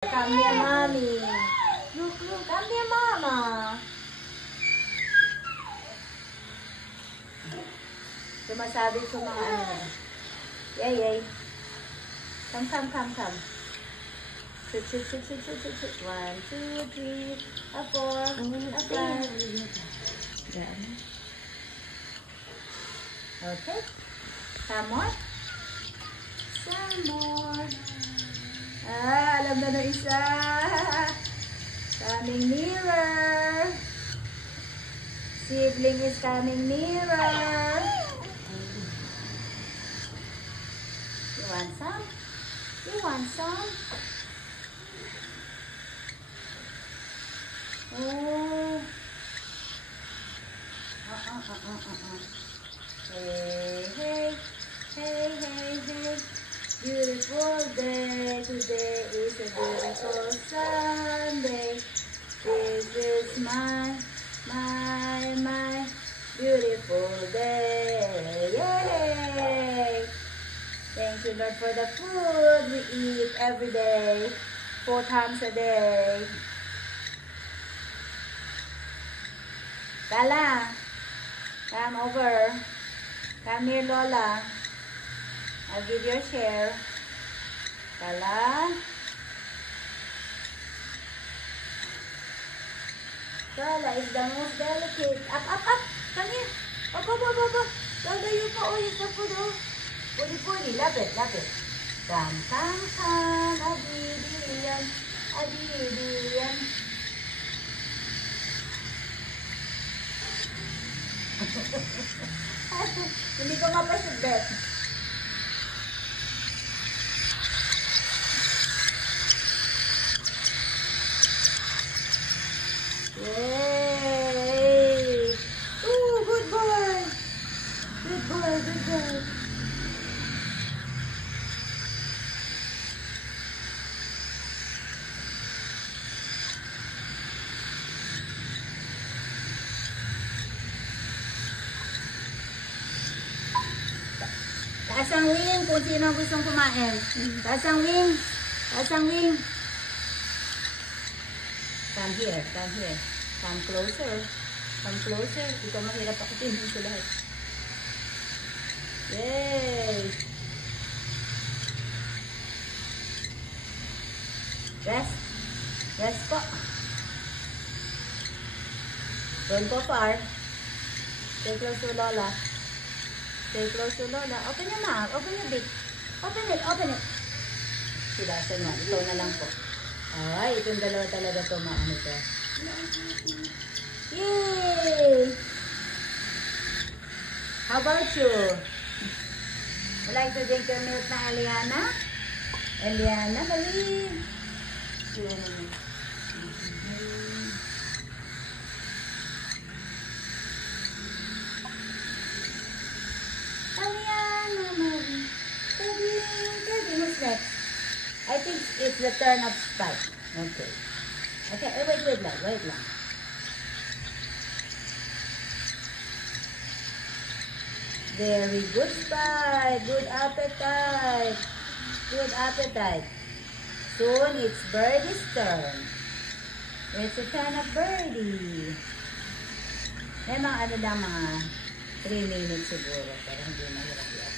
Come here, mommy. Look, come here, mama. Sumasabi sa mga ano. Yay, yay. Come. Sit. 1, 2, 3, 4, 5. Okay. Some more. Alam na ng isa. Coming nearer. Sibling is coming nearer. You want some? Oh. Hey. Beautiful day. Today is a beautiful Sunday. This is my beautiful day. Yay! Thank you, Lord, for the food we eat every day, 4 times a day. Lala, come over. Come here, Lola. I'll give you a share. Lala. Lola is the most delicate. Up. Come here. Up. Lola, you pa. Oh, you pa po do. Puri. Lapit. Come. Adidiyan. Hindi ko mapasubet. Yay! Ooh, good boy. Taas ang wing kung sino gustong kumain. Taas ang wing. Come here. Come closer. Ito mahirap ako tingin sa lahat. Yay! Rest po. Don't go far. Stay close to Lola. Open your mouth. Open your beak. Open it. Silasan mo. Ito na lang po. Ay, itong dalawa talaga ito. Maano ito. Yay! How about you? Would like to drink your milk na Eliana? Dali. Who's next? I think it's the turn of Spike. Okay, wait lang. Very good, Spike. Good appetite. Soon it's Birdie's turn. It's the turn of Birdie. May mga mga 3 minutes siguro. Pero hindi mahirap yan.